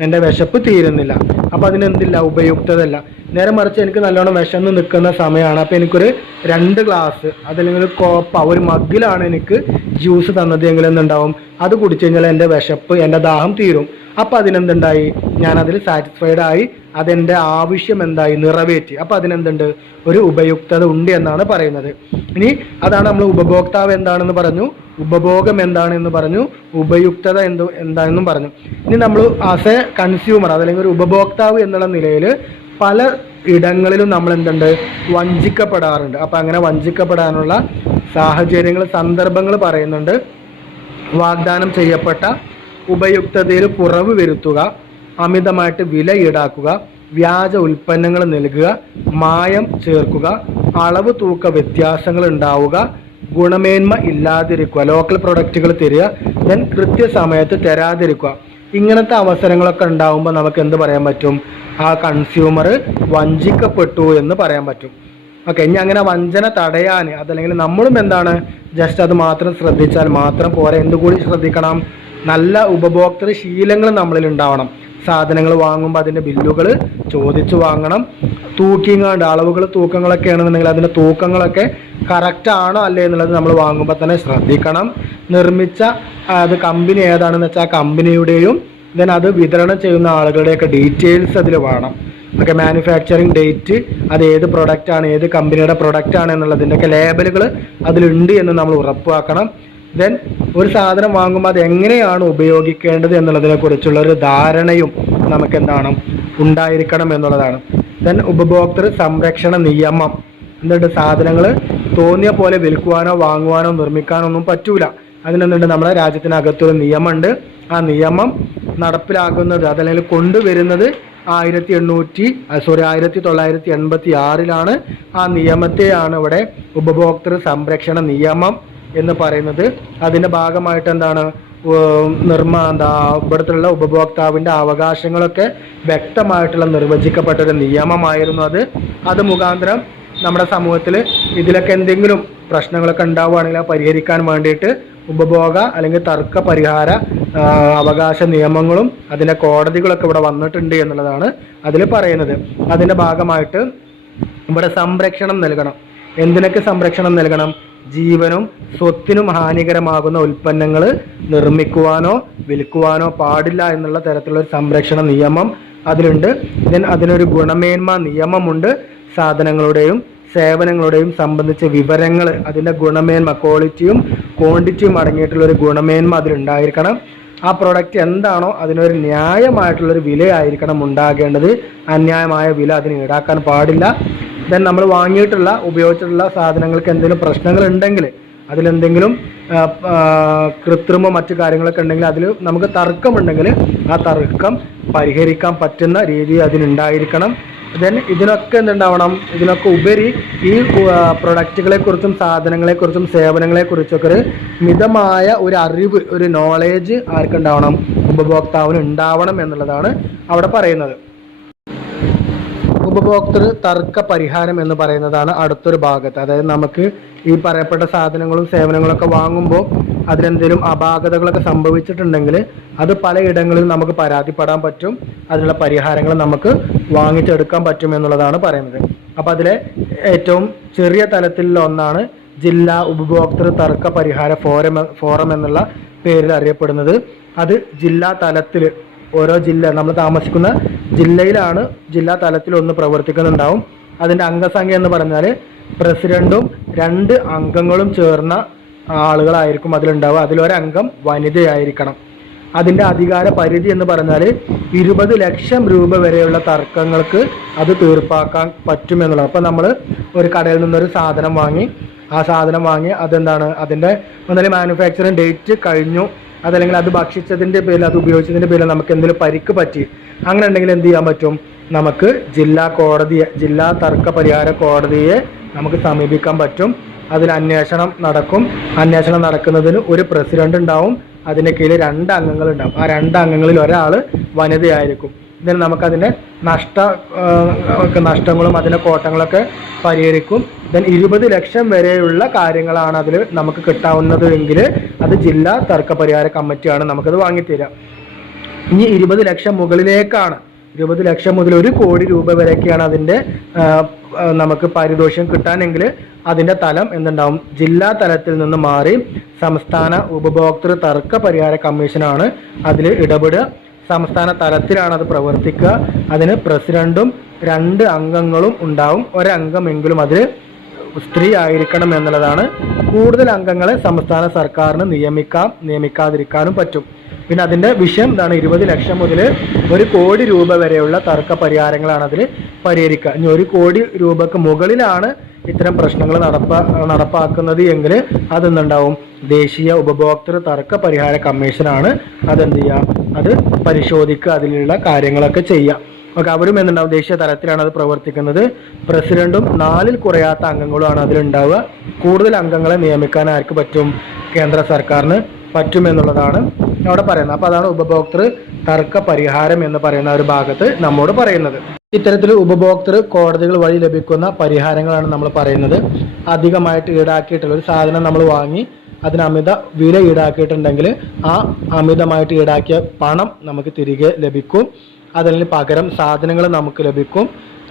എൻ്റെ വിശപ്പ് തീരുന്നില്ല. അപ്പോൾ അതിനെന്തില്ല, ഉപയുക്തതല്ല. നേരെ മറിച്ച് എനിക്ക് നല്ലോണം വിശന്ന് നിൽക്കുന്ന സമയമാണ്, അപ്പോൾ എനിക്കൊരു 2 ഗ്ലാസ് അതല്ലെങ്കിൽ ഒരു കോപ്പ ഒരു മഗ്ഗിലാണ് എനിക്ക് ജ്യൂസ് തന്നത് എങ്കിൽ എന്തുണ്ടാവും, അത് കുടിച്ചു കഴിഞ്ഞാൽ എൻ്റെ വിശപ്പ് എൻ്റെ ദാഹം തീരും. അപ്പോൾ അതിനെന്തുണ്ടായി, ഞാനതിൽ സാറ്റിസ്ഫൈഡ് ആയി, അതെൻ്റെ ആവശ്യം എന്തായി, നിറവേറ്റി. അപ്പോൾ അതിനെന്തുണ്ട്, ഒരു ഉപയുക്തത ഉണ്ട് എന്നാണ് പറയുന്നത്. ഇനി അതാണ് നമ്മൾ ഉപഭോക്താവ് എന്താണെന്ന് പറഞ്ഞു, ഉപഭോഗം എന്താണെന്ന് പറഞ്ഞു, ഉപയുക്തത എന്താണെന്നും പറഞ്ഞു. ഇനി നമ്മൾ ആസ് എ കൺസ്യൂമർ അതല്ലെങ്കിൽ ഒരു ഉപഭോക്താവ് എന്നുള്ള നിലയിൽ പല ഇടങ്ങളിലും നമ്മൾ എന്തുണ്ട്, വഞ്ചിക്കപ്പെടാറുണ്ട്. അപ്പം അങ്ങനെ വഞ്ചിക്കപ്പെടാനുള്ള സാഹചര്യങ്ങൾ സന്ദർഭങ്ങൾ പറയുന്നുണ്ട്. വാഗ്ദാനം ചെയ്യപ്പെട്ട ഉപയുക്തതയിൽ കുറവ് വരുത്തുക, അമിതമായിട്ട് വില ഈടാക്കുക, വ്യാജ ഉൽപ്പന്നങ്ങൾ നൽകുക, മായം ചേർക്കുക, അളവ് തൂക്ക വ്യത്യാസങ്ങൾ ഉണ്ടാവുക, ഗുണമേന്മ ഇല്ലാതിരിക്കുക, ലോക്കൽ പ്രൊഡക്റ്റുകൾ തരിക, ദെൻ കൃത്യസമയത്ത് തരാതിരിക്കുക. ഇങ്ങനത്തെ അവസരങ്ങളൊക്കെ ഉണ്ടാകുമ്പോൾ നമുക്ക് എന്ത് പറയാൻ പറ്റും, ആ കൺസ്യൂമർ വഞ്ചിക്കപ്പെട്ടു എന്ന് പറയാൻ പറ്റും. ഓക്കെ, ഇനി അങ്ങനെ വഞ്ചന തടയാൻ അതല്ലെങ്കിൽ നമ്മളും എന്താണ്, ജസ്റ്റ് അത് മാത്രം ശ്രദ്ധിച്ചാൽ മാത്രം പോരാ, എന്തുകൂടി ശ്രദ്ധിക്കണം, നല്ല ഉപഭോക്തൃ ശീലങ്ങൾ നമ്മളിൽ ഉണ്ടാവണം. സാധനങ്ങൾ വാങ്ങുമ്പോൾ അതിൻ്റെ ബില്ലുകൾ ചോദിച്ചു വാങ്ങണം. തൂക്കിങ്ങാണ്ട് അളവുകൾ തൂക്കങ്ങളൊക്കെ ആണെന്നുണ്ടെങ്കിൽ അതിൻ്റെ തൂക്കങ്ങളൊക്കെ കറക്റ്റ് ആണോ അല്ലേ എന്നുള്ളത് നമ്മൾ വാങ്ങുമ്പോൾ തന്നെ ശ്രദ്ധിക്കണം. നിർമ്മിച്ച അത് കമ്പനി ഏതാണെന്ന് വെച്ചാൽ ആ കമ്പനിയുടെയും ദെൻ അത് വിതരണം ചെയ്യുന്ന ആളുകളുടെയൊക്കെ ഡീറ്റെയിൽസ് അതിൽ വേണം. ഒക്കെ മാനുഫാക്ചറിങ് ഡേറ്റ്, അത് ഏത് പ്രൊഡക്റ്റാണ്, ഏത് കമ്പനിയുടെ പ്രൊഡക്റ്റാണ് എന്നുള്ളതിൻ്റെയൊക്കെ ലേബലുകൾ അതിലുണ്ട് എന്ന് നമ്മൾ ഉറപ്പാക്കണം. ദെൻ ഒരു സാധനം വാങ്ങുമ്പോൾ അത് എങ്ങനെയാണ് ഉപയോഗിക്കേണ്ടത് എന്നുള്ളതിനെക്കുറിച്ചുള്ള ഒരു ധാരണയും നമുക്ക് എന്താണ് ഉണ്ടായിരിക്കണം എന്നുള്ളതാണ്. ദെൻ ഉപഭോക്തൃ സംരക്ഷണ നിയമം എന്തുണ്ട്, സാധനങ്ങൾ തോന്നിയ പോലെ വിൽക്കുവാനോ വാങ്ങുവാനോ നിർമ്മിക്കാനോ ഒന്നും പറ്റൂല. അതിനെന്തുണ്ട്, നമ്മുടെ രാജ്യത്തിനകത്തൊരു നിയമമുണ്ട്. ആ നിയമം നടപ്പിലാക്കുന്നത് അതല്ലെങ്കിൽ കൊണ്ടുവരുന്നത് 1986 ആ നിയമത്തെയാണ് ഇവിടെ ഉപഭോക്തൃ സംരക്ഷണ നിയമം എന്ന് പറയുന്നത്. അതിൻ്റെ ഭാഗമായിട്ട് എന്താണ്, ഇവിടത്തുള്ള ഉപഭോക്താവിൻ്റെ അവകാശങ്ങളൊക്കെ വ്യക്തമായിട്ടുള്ള നിർവചിക്കപ്പെട്ടൊരു നിയമമായിരുന്നു അത് മുഖാന്തരം നമ്മുടെ സമൂഹത്തിൽ ഇതിലൊക്കെ എന്തെങ്കിലും പ്രശ്നങ്ങളൊക്കെ ഉണ്ടാവുകയാണെങ്കിൽ പരിഹരിക്കാൻ വേണ്ടിയിട്ട് ഉപഭോഗ അല്ലെങ്കിൽ തർക്ക പരിഹാര അവകാശ നിയമങ്ങളും അതിൻ്റെ കോടതികളൊക്കെ ഇവിടെ വന്നിട്ടുണ്ട് എന്നുള്ളതാണ് അതിൽ പറയുന്നത്. അതിൻ്റെ ഭാഗമായിട്ട് ഇവിടെ സംരക്ഷണം നൽകണം. എന്തിനൊക്കെ സംരക്ഷണം നൽകണം, ജീവനും സ്വത്തിനും ഹാനികരമാകുന്ന ഉൽപ്പന്നങ്ങൾ നിർമ്മിക്കുവാനോ വിൽക്കുവാനോ പാടില്ല എന്നുള്ള തരത്തിലുള്ള ഒരു സംരക്ഷണ നിയമം അതിലുണ്ട്. അതിനൊരു ഗുണമേന്മ നിയമമുണ്ട്. സാധനങ്ങളുടെയും സേവനങ്ങളുടെയും സംബന്ധിച്ച വിവരങ്ങൾ, അതിൻ്റെ ഗുണമേന്മ, ക്വാളിറ്റിയും ക്വാണ്ടിറ്റിയും അടങ്ങിയിട്ടുള്ള ഒരു ഗുണമേന്മ അതിലുണ്ടായിരിക്കണം. ആ പ്രൊഡക്റ്റ് എന്താണോ അതിനൊരു ന്യായമായിട്ടുള്ളൊരു വിലയായിരിക്കണം ഉണ്ടാകേണ്ടത്. അന്യായമായ വില അതിന് ഈടാക്കാൻ പാടില്ല. ദെൻ നമ്മൾ വാങ്ങിയിട്ടുള്ള ഉപയോഗിച്ചിട്ടുള്ള സാധനങ്ങൾക്ക് എന്തെങ്കിലും പ്രശ്നങ്ങൾ ഉണ്ടെങ്കിൽ, അതിലെന്തെങ്കിലും കൃത്രിമോ മറ്റു കാര്യങ്ങളൊക്കെ ഉണ്ടെങ്കിൽ അതിൽ നമുക്ക് തർക്കമുണ്ടെങ്കിൽ ആ തർക്കം പരിഹരിക്കാൻ പറ്റുന്ന രീതി അതിനുണ്ടായിരിക്കണം. ദെൻ ഇതിനൊക്കെ എന്തുണ്ടാവണം, ഇതിനൊക്കെ ഉപരി ഈ പ്രൊഡക്റ്റുകളെക്കുറിച്ചും സാധനങ്ങളെക്കുറിച്ചും സേവനങ്ങളെക്കുറിച്ചൊക്കെ ഒരു മിതമായ ഒരു അറിവ്, ഒരു നോളേജ് ആർക്കുണ്ടാവണം, ഉപഭോക്താവിന് ഉണ്ടാവണം എന്നുള്ളതാണ് അവിടെ പറയുന്നത്. ഉപഭോക്തൃ തർക്ക പരിഹാരം എന്ന് പറയുന്നതാണ് അടുത്തൊരു ഭാഗത്ത്. അതായത് നമുക്ക് ഈ പറയപ്പെട്ട സാധനങ്ങളും സേവനങ്ങളൊക്കെ വാങ്ങുമ്പോൾ അതിലെന്തെങ്കിലും അപാകതകളൊക്കെ സംഭവിച്ചിട്ടുണ്ടെങ്കിൽ അത് പലയിടങ്ങളിൽ നമുക്ക് പരാതിപ്പെടാൻ പറ്റും. അതിനുള്ള പരിഹാരങ്ങൾ നമുക്ക് വാങ്ങിച്ചെടുക്കാൻ പറ്റും എന്നുള്ളതാണ് പറയുന്നത്. അപ്പോൾ അതിലെ ഏറ്റവും ചെറിയ തലത്തിലുള്ള ഒന്നാണ് ജില്ലാ ഉപഭോക്തൃ തർക്ക പരിഹാര ഫോറം എന്നുള്ള പേരിൽ അറിയപ്പെടുന്നത്. അത് ജില്ലാ തലത്തിൽ ഓരോ ജില്ല, നമ്മൾ താമസിക്കുന്ന ജില്ലയിലാണ് ജില്ലാ തലത്തിൽ ഒന്ന് പ്രവർത്തിക്കുന്നുണ്ടാവും. അതിൻ്റെ അംഗസംഖ്യ എന്ന് പറഞ്ഞാൽ പ്രസിഡന്റും 2 അംഗങ്ങളും ചേർന്ന ആളുകളായിരിക്കും അതിലുണ്ടാവുക. അതിലൊരംഗം വനിതയായിരിക്കണം. അതിൻ്റെ അധികാര പരിധി എന്ന് പറഞ്ഞാൽ 20 ലക്ഷം രൂപ വരെയുള്ള തർക്കങ്ങൾക്ക് അത് തീർപ്പാക്കാൻ പറ്റുമെന്നുള്ളത്. അപ്പോൾ നമ്മൾ ഒരു കടയിൽ നിന്നൊരു സാധനം വാങ്ങി, ആ സാധനം വാങ്ങി അതെന്താണ്, അതിൻ്റെ ഒന്നല്ലേ മാനുഫാക്ചറിങ് ഡേറ്റ് കഴിഞ്ഞു, അതല്ലെങ്കിൽ അത് ഭക്ഷിച്ചതിൻ്റെ പേരിൽ, അത് ഉപയോഗിച്ചതിൻ്റെ പേരിൽ നമുക്ക് എന്തെങ്കിലും പരിക്ക് പറ്റി, അങ്ങനെ ഉണ്ടെങ്കിൽ എന്ത് ചെയ്യാൻ പറ്റും, നമുക്ക് ജില്ലാ തർക്ക പരിഹാര കോടതിയെ നമുക്ക് സമീപിക്കാൻ പറ്റും. അതിൽ അന്വേഷണം നടക്കും. അന്വേഷണം നടക്കുന്നതിന് ഒരു പ്രസിഡന്റ് ഉണ്ടാവും, അതിൻ്റെ കീഴിൽ 2 അംഗങ്ങൾ ഉണ്ടാവും. ആ 2 അംഗങ്ങളിൽ ഒരാൾ വനിതയായിരിക്കും. ഇതിന് നമുക്കതിൻ്റെ നഷ്ടങ്ങളും അതിൻ്റെ കോട്ടങ്ങളൊക്കെ പരിഹരിക്കും. ദെൻ 20 ലക്ഷം വരെയുള്ള കാര്യങ്ങളാണ് അതിൽ നമുക്ക് കിട്ടാവുന്നത് എങ്കിൽ അത് ജില്ലാ തർക്ക പരിഹാര കമ്മിറ്റിയാണ് നമുക്കത് വാങ്ങിത്തരിക. ഇനി 20 ലക്ഷം മുകളിലേക്കാണ്, 20 ലക്ഷം മുതൽ 1 കോടി രൂപ വരെയൊക്കെയാണ് അതിൻ്റെ നമുക്ക് പാരിതോഷികം കിട്ടാനെങ്കിൽ അതിൻ്റെ തലം എന്തുണ്ടാവും, ജില്ലാ തലത്തിൽ നിന്ന് മാറി സംസ്ഥാന ഉപഭോക്തൃ തർക്ക പരിഹാര കമ്മീഷനാണ് അതിൽ ഇടപെടുക. സംസ്ഥാന തലത്തിലാണ് അത് പ്രവർത്തിക്കുക. അതിന് പ്രസിഡന്റും 2 അംഗങ്ങളും ഉണ്ടാവും. ഒരംഗമെങ്കിലും അതിൽ സ്ത്രീ ആയിരിക്കണം എന്നുള്ളതാണ്. കൂടുതൽ അംഗങ്ങളെ സംസ്ഥാന സർക്കാരിന് നിയമിക്കാതിരിക്കാനും പറ്റും. പിന്നെ അതിൻ്റെ വിഷയം എന്താണ്, 20 ലക്ഷം മുതൽ 1 കോടി രൂപ വരെയുള്ള തർക്ക പരിഹാരങ്ങളാണ് അതിൽ പരിഹരിക്കുക. ഇനി 1 കോടി രൂപക്ക് മുകളിലാണ് ഇത്തരം പ്രശ്നങ്ങൾ നടപ്പാക്കുന്നത് എങ്കിൽ അതെന്തുണ്ടാവും, ദേശീയ ഉപഭോക്തൃ തർക്ക പരിഹാര കമ്മീഷനാണ് അതെന്ത് ചെയ്യുക, അത് പരിശോധിക്കുക, അതിലുള്ള കാര്യങ്ങളൊക്കെ ചെയ്യുക. ഓക്കെ, അവരും എന്തുണ്ടാവും, ദേശീയ തലത്തിലാണ് അത് പ്രവർത്തിക്കുന്നത്. പ്രസിഡന്റും 4ൽ കുറയാത്ത അംഗങ്ങളുമാണ് അതിലുണ്ടാവുക. കൂടുതൽ അംഗങ്ങളെ നിയമിക്കാൻ ആർക്ക് പറ്റും, കേന്ദ്ര സർക്കാരിന് പറ്റുമെന്നുള്ളതാണ് അവിടെ പറയുന്നത്. അപ്പോൾ അതാണ് ഉപഭോക്തൃ തർക്ക പരിഹാരം എന്ന് പറയുന്ന ഒരു ഭാഗത്ത് നമ്മോട് പറയുന്നത്. ഇത്തരത്തിൽ ഉപഭോക്തൃ കോടതികൾ വഴി ലഭിക്കുന്ന പരിഹാരങ്ങളാണ് നമ്മൾ പറയുന്നത്. അധികമായിട്ട് ഈടാക്കിയിട്ടുള്ള ഒരു സാധനം നമ്മൾ വാങ്ങി അതിന് അമിത വില ഈടാക്കിയിട്ടുണ്ടെങ്കിൽ ആ അമിതമായിട്ട് ഈടാക്കിയ പണം നമുക്ക് തിരികെ ലഭിക്കും. അതിന് പകരം സാധനങ്ങൾ നമുക്ക് ലഭിക്കും.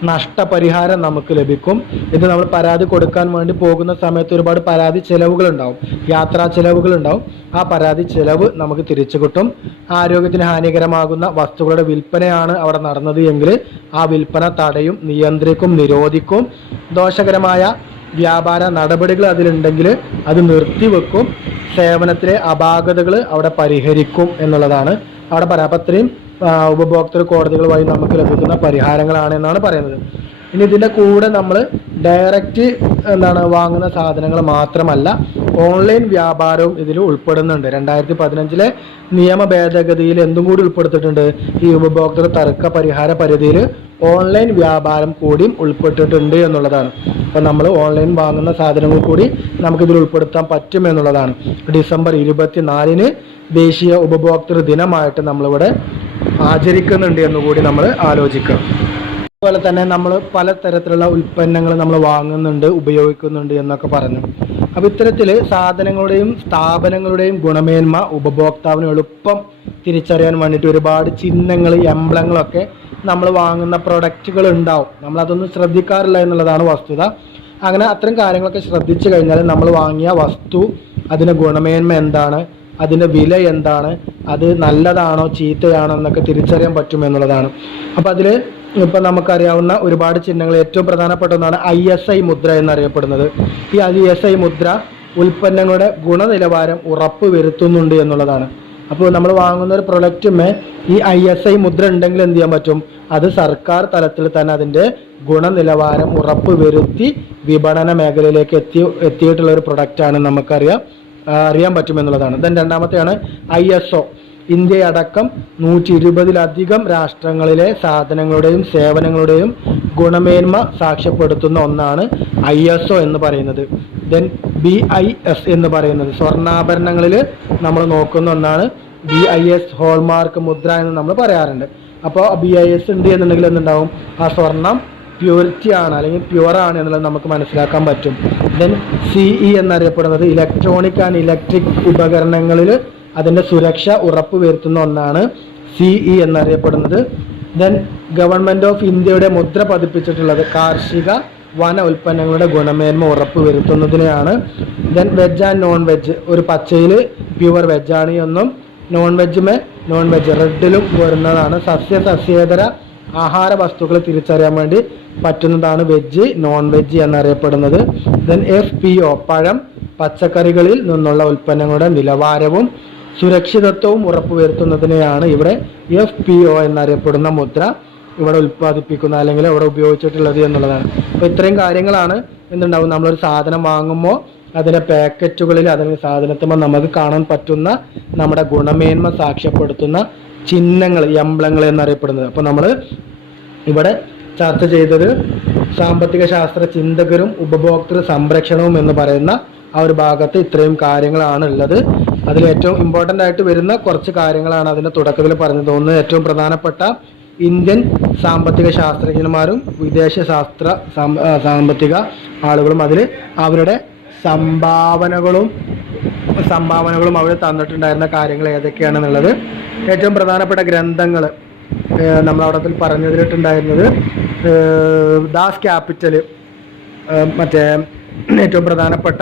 നഷ്ടപരിഹാരം നമുക്ക് ലഭിക്കും. ഇത് നമ്മൾ പരാതി കൊടുക്കാൻ വേണ്ടി പോകുന്ന സമയത്ത് ഒരുപാട് പരാതി ചെലവുകളുണ്ടാവും, യാത്രാ ചെലവുകളുണ്ടാവും. ആ പരാതി ചെലവ് നമുക്ക് തിരിച്ചു കിട്ടും. ആരോഗ്യത്തിന് ഹാനികരമാകുന്ന വസ്തുക്കളുടെ വിൽപ്പനയാണ് അവിടെ നടന്നത് എങ്കിൽ ആ വിൽപ്പന തടയും, നിയന്ത്രിക്കും, നിരോധിക്കും. ദോഷകരമായ വ്യാപാര നടപടികൾ അതിലുണ്ടെങ്കിൽ അത് നിർത്തിവെക്കും. സേവനത്തിലെ അപാകതകൾ അവിടെ പരിഹരിക്കും എന്നുള്ളതാണ് അവിടെ പറയാം. അപ്പം അത്രയും ഉപഭോക്തൃ കോടതികൾ വഴി നമുക്ക് ലഭിക്കുന്ന പരിഹാരങ്ങളാണ് എന്നാണ് പറയുന്നത്. ഇനി ഇതിൻ്റെ കൂടെ നമ്മൾ ഡയറക്റ്റ് വാങ്ങുന്ന സാധനങ്ങൾ മാത്രമല്ല, ഓൺലൈൻ വ്യാപാരവും ഇതിൽ ഉൾപ്പെടുന്നുണ്ട്. 2015 നിയമ ഭേദഗതിയിൽ എന്തും കൂടി ഉൾപ്പെടുത്തിയിട്ടുണ്ട്, ഈ ഉപഭോക്തൃ തർക്ക പരിഹാര പരിധിയിൽ ഓൺലൈൻ വ്യാപാരം കൂടിയും ഉൾപ്പെട്ടിട്ടുണ്ട് എന്നുള്ളതാണ്. അപ്പം നമ്മൾ ഓൺലൈൻ വാങ്ങുന്ന സാധനങ്ങൾ കൂടി നമുക്കിതിൽ ഉൾപ്പെടുത്താൻ പറ്റുമെന്നുള്ളതാണ്. ഡിസംബർ 24 ദേശീയ ഉപഭോക്തൃ ദിനമായിട്ട് നമ്മളിവിടെ ആചരിക്കുന്നുണ്ട് എന്നുകൂടി നമ്മൾ ആലോചിക്കുക. അതുപോലെ തന്നെ നമ്മൾ പലതരത്തിലുള്ള ഉൽപ്പന്നങ്ങൾ നമ്മൾ വാങ്ങുന്നുണ്ട്, ഉപയോഗിക്കുന്നുണ്ട് എന്നൊക്കെ പറഞ്ഞു. അപ്പോൾ ഇത്തരത്തിൽ സാധനങ്ങളുടെയും സ്ഥാപനങ്ങളുടെയും ഗുണമേന്മ ഉപഭോക്താവിന് എളുപ്പം തിരിച്ചറിയാൻ വേണ്ടിയിട്ട് ഒരുപാട് ചിഹ്നങ്ങൾ, എംബ്ലങ്ങളൊക്കെ നമ്മൾ വാങ്ങുന്ന പ്രൊഡക്റ്റുകൾ ഉണ്ടാവും. നമ്മളതൊന്നും ശ്രദ്ധിക്കാറില്ല എന്നുള്ളതാണ് വസ്തുത. അങ്ങനെ അത്തരം കാര്യങ്ങളൊക്കെ ശ്രദ്ധിച്ചു കഴിഞ്ഞാൽ നമ്മൾ വാങ്ങിയ വസ്തു, അതിൻ്റെ ഗുണമേന്മ എന്താണ്, അതിൻ്റെ വില എന്താണ്, അത് നല്ലതാണോ ചീത്തയാണോ എന്നൊക്കെ തിരിച്ചറിയാൻ പറ്റുമെന്നുള്ളതാണ്. അപ്പോൾ അതിൽ ഇപ്പം നമുക്കറിയാവുന്ന ഒരുപാട് ചിഹ്നങ്ങൾ, ഏറ്റവും പ്രധാനപ്പെട്ട ഒന്നാണ് ISI മുദ്ര എന്നറിയപ്പെടുന്നത്. ഈ ISI മുദ്ര ഉൽപ്പന്നങ്ങളുടെ ഗുണനിലവാരം ഉറപ്പ് വരുത്തുന്നുണ്ട് എന്നുള്ളതാണ്. അപ്പോൾ നമ്മൾ വാങ്ങുന്ന ഒരു പ്രൊഡക്റ്റുമേ ഈ ISI മുദ്ര ഉണ്ടെങ്കിൽ എന്ത് ചെയ്യാൻ പറ്റും, അത് സർക്കാർ തലത്തിൽ തന്നെ അതിൻ്റെ ഗുണനിലവാരം ഉറപ്പ് വരുത്തി വിപണന മേഖലയിലേക്ക് എത്തിയിട്ടുള്ള ഒരു പ്രൊഡക്റ്റാണ് അറിയാൻ പറ്റുമെന്നുള്ളതാണ്. Then രണ്ടാമത്തെയാണ് ISO. ഇന്ത്യയടക്കം 120ലധികം രാഷ്ട്രങ്ങളിലെ സാധനങ്ങളുടെയും സേവനങ്ങളുടെയും ഗുണമേന്മ സാക്ഷ്യപ്പെടുത്തുന്ന ഒന്നാണ് ISO എന്ന് പറയുന്നത്. ദെൻ BIS എന്ന് പറയുന്നത് സ്വർണ്ണാഭരണങ്ങളിൽ നമ്മൾ നോക്കുന്ന ഒന്നാണ്. BIS ഹോൾമാർക്ക് മുദ്ര എന്ന് നമ്മൾ പറയാറുണ്ട്. അപ്പോൾ BIS ഉണ്ട് എന്നുണ്ടെങ്കിൽ എന്തുണ്ടാവും, ആ സ്വർണം പ്യൂരിറ്റി ആണ് അല്ലെങ്കിൽ പ്യുവറാണ് എന്നുള്ളത് നമുക്ക് മനസ്സിലാക്കാൻ പറ്റും. ദെൻ CE എന്നറിയപ്പെടുന്നത് ഇലക്ട്രോണിക് ആൻഡ് ഇലക്ട്രിക് ഉപകരണങ്ങളിൽ അതിൻ്റെ സുരക്ഷ ഉറപ്പ് വരുത്തുന്ന ഒന്നാണ് CE എന്നറിയപ്പെടുന്നത്. ദെൻ ഗവൺമെൻറ് ഓഫ് ഇന്ത്യയുടെ മുദ്ര പതിപ്പിച്ചിട്ടുള്ളത് കാർഷിക വന ഉൽപ്പന്നങ്ങളുടെ ഗുണമേന്മ ഉറപ്പ് വരുത്തുന്നതിനെയാണ്. Then veg and non veg, ഒരു പച്ചയിൽ പ്യുവർ വെജാണ് എന്നും നോൺ വെജ് റെഡിലും വരുന്നതാണ്. സസ്യേതര ആഹാര വസ്തുക്കൾ തിരിച്ചറിയാൻ വേണ്ടി പറ്റുന്നതാണ് വെജ്, നോൺ വെജ് എന്നറിയപ്പെടുന്നത്. ദെൻ FPO പഴം, പച്ചക്കറികളിൽ നിന്നുള്ള ഉൽപ്പന്നങ്ങളുടെ നിലവാരവും സുരക്ഷിതത്വവും ഉറപ്പുവരുത്തുന്നതിനെയാണ് ഇവിടെ FPO എന്നറിയപ്പെടുന്ന മുദ്ര ഇവിടെ ഉൽപ്പാദിപ്പിക്കുന്ന അല്ലെങ്കിൽ ഇവിടെ ഉപയോഗിച്ചിട്ടുള്ളത് എന്നുള്ളതാണ്. അപ്പോൾ ഇത്രയും കാര്യങ്ങളാണ് എന്തുണ്ടാവും, നമ്മളൊരു സാധനം വാങ്ങുമ്പോൾ അതിൻ്റെ പാക്കറ്റുകളിൽ അതിൻ്റെ സാധനത്തുമ്പോൾ നമുക്ക് കാണാൻ പറ്റുന്ന നമ്മുടെ ഗുണമേന്മ സാക്ഷ്യപ്പെടുത്തുന്ന ചിഹ്നങ്ങൾ, എംബ്ലങ്ങൾ എന്നറിയപ്പെടുന്നത്. അപ്പോൾ നമ്മൾ ഇവിടെ ചർച്ച ചെയ്തത് സാമ്പത്തിക ശാസ്ത്ര ചിന്തകരും ഉപഭോക്തൃ സംരക്ഷണവും എന്ന് പറയുന്ന ആ ഒരു ഭാഗത്ത് ഇത്രയും കാര്യങ്ങളാണ് ഉള്ളത്. അതിൽ ഏറ്റവും ഇമ്പോർട്ടൻ്റ് ആയിട്ട് വരുന്ന കുറച്ച് കാര്യങ്ങളാണ് അതിൻ്റെ തുടക്കത്തിൽ പറഞ്ഞു തോന്നുന്നത്. ഏറ്റവും പ്രധാനപ്പെട്ട ഇന്ത്യൻ സാമ്പത്തിക ശാസ്ത്രജ്ഞന്മാരും വിദേശ സാമ്പത്തിക ആളുകളും അതിൽ അവരുടെ സംഭാവനകളും അവർ തന്നിട്ടുണ്ടായിരുന്ന കാര്യങ്ങൾ ഏതൊക്കെയാണെന്നുള്ളത്. ഏറ്റവും പ്രധാനപ്പെട്ട ഗ്രന്ഥങ്ങൾ നമ്മളവിടെ പറഞ്ഞതിലിട്ടുണ്ടായിരുന്നത് ദാസ് ക്യാപിറ്റൽ, മറ്റേ ഏറ്റവും പ്രധാനപ്പെട്ട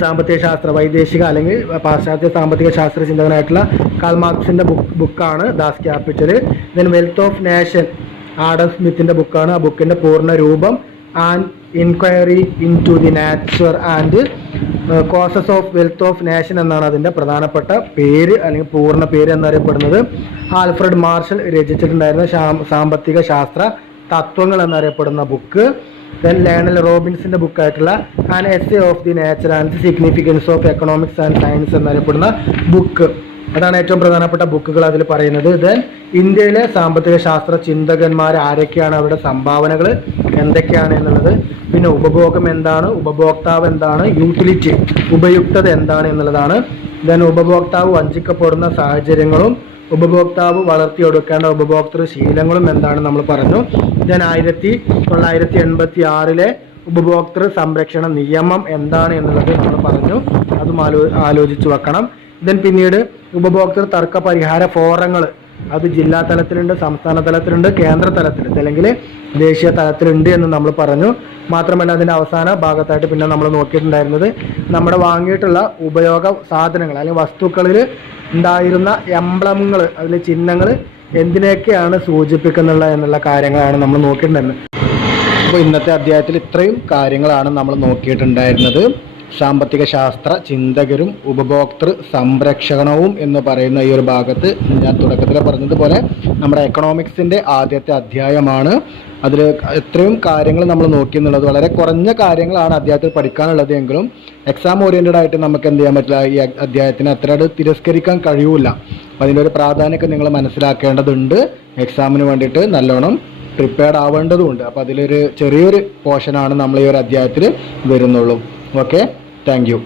സാമ്പത്തിക ശാസ്ത്ര വൈദേശിക അല്ലെങ്കിൽ പാശ്ചാത്യ സാമ്പത്തിക ശാസ്ത്ര ചിന്തകനായിട്ടുള്ള കാൾ മാർക്സിൻ്റെ ബുക്കാണ് Das Kapital. Then wealth of nation Adam സ്മിത്തിൻ്റെ ബുക്കാണ്. ആ ബുക്കിൻ്റെ പൂർണ്ണ രൂപം and inquiry into the nature and causes of wealth of nation എന്നാണ് അതിൻ്റെ പ്രധാനപ്പെട്ട പേര് അല്ലെങ്കിൽ പൂർണ്ണ പേര് എന്നറിയപ്പെടുന്നത്. ആൽഫ്രഡ് മാർഷൽ രചിച്ചിട്ടുണ്ടായിരുന്ന സാമ്പത്തിക ശാസ്ത്ര തത്വങ്ങൾ എന്നറിയപ്പെടുന്ന ബുക്ക്. ദെൻ ലേണൽ റോബിൻസിൻ്റെ ബുക്കായിട്ടുള്ള an essay of the nature and significance of economics and science എന്നറിയപ്പെടുന്ന ബുക്ക്. അതാണ് ഏറ്റവും പ്രധാനപ്പെട്ട ബുക്കുകൾ അതിൽ പറയുന്നത്. ദെൻ ഇന്ത്യയിലെ സാമ്പത്തിക ശാസ്ത്ര ചിന്തകന്മാർ ആരൊക്കെയാണ്, അവരുടെ സംഭാവനകൾ എന്തൊക്കെയാണ് എന്നുള്ളത്. പിന്നെ ഉപഭോഗം എന്താണ്, ഉപഭോക്താവ് എന്താണ്, യൂട്ടിലിറ്റി ഉപയുക്തത എന്താണ് എന്നുള്ളതാണ്. ദെൻ ഉപഭോക്താവ് വഞ്ചിക്കപ്പെടുന്ന സാഹചര്യങ്ങളും ഉപഭോക്താവ് വളർത്തിയെടുക്കേണ്ട ഉപഭോക്തൃ ശീലങ്ങളും എന്താണ് നമ്മൾ പറഞ്ഞു. ദെൻ 1986 ഉപഭോക്തൃ സംരക്ഷണ നിയമം എന്താണ് എന്നുള്ളത് നമ്മൾ പറഞ്ഞു. അതും ആലോചിച്ച് വെക്കണം. ദെൻ പിന്നീട് ഉപഭോക്തൃ തർക്ക പരിഹാര ഫോറങ്ങൾ, അത് ജില്ലാ തലത്തിലുണ്ട്, സംസ്ഥാന തലത്തിലുണ്ട്, കേന്ദ്ര തലത്തിലുണ്ട്, അല്ലെങ്കിൽ ദേശീയ തലത്തിലുണ്ട് എന്ന് നമ്മൾ പറഞ്ഞു. മാത്രമല്ല അതിൻ്റെ അവസാന ഭാഗത്തായിട്ട് പിന്നെ നമ്മൾ നോക്കിയിട്ടുണ്ടായിരുന്നത് നമ്മുടെ വാങ്ങിയിട്ടുള്ള ഉപയോഗ സാധനങ്ങൾ അല്ലെങ്കിൽ വസ്തുക്കളിൽ ഉണ്ടായിരുന്ന എംബ്ലങ്ങൾ, അതിലെ ചിഹ്നങ്ങൾ എന്തിനൊക്കെയാണ് സൂചിപ്പിക്കുന്നുള്ള എന്നുള്ള കാര്യങ്ങളാണ് നമ്മൾ നോക്കിയിട്ടുണ്ടായിരുന്നത്. അപ്പോൾ ഇന്നത്തെ അധ്യായത്തിൽ ഇത്രയും കാര്യങ്ങളാണ് നമ്മൾ നോക്കിയിട്ടുണ്ടായിരുന്നത്. സാമ്പത്തിക ശാസ്ത്ര ചിന്തകരും ഉപഭോക്തൃ സംരക്ഷണവും എന്ന് പറയുന്ന ഈ ഒരു ഭാഗത്ത് ഞാൻ തുടക്കത്തിൽ പറഞ്ഞതുപോലെ നമ്മുടെ എക്കണോമിക്സിൻ്റെ ആദ്യത്തെ അധ്യായമാണ്. അതിൽ എത്രയും കാര്യങ്ങൾ നമ്മൾ നോക്കി എന്നുള്ളത് വളരെ കുറഞ്ഞ കാര്യങ്ങളാണ് അധ്യായത്തിൽ പഠിക്കാനുള്ളത് എങ്കിലും എക്സാം ഓറിയൻറ്റഡ് ആയിട്ട് നമുക്ക് എന്ത് ചെയ്യാൻ പറ്റില്ല, ഈ അധ്യായത്തിന് അത്രയോട് തിരസ്കരിക്കാൻ കഴിയൂല. അപ്പോൾ അതിൻ്റെ ഒരു പ്രാധാന്യമൊക്കെ നിങ്ങൾ മനസ്സിലാക്കേണ്ടതുണ്ട്. എക്സാമിന് വേണ്ടിയിട്ട് നല്ലോണം പ്രിപ്പയർഡ് ആവേണ്ടതുണ്ട്. അപ്പോൾ അതിലൊരു ചെറിയൊരു പോർഷനാണ് നമ്മൾ ഈ ഒരു അധ്യായത്തിൽ വരുന്നുള്ളൂ. Okay, thank you.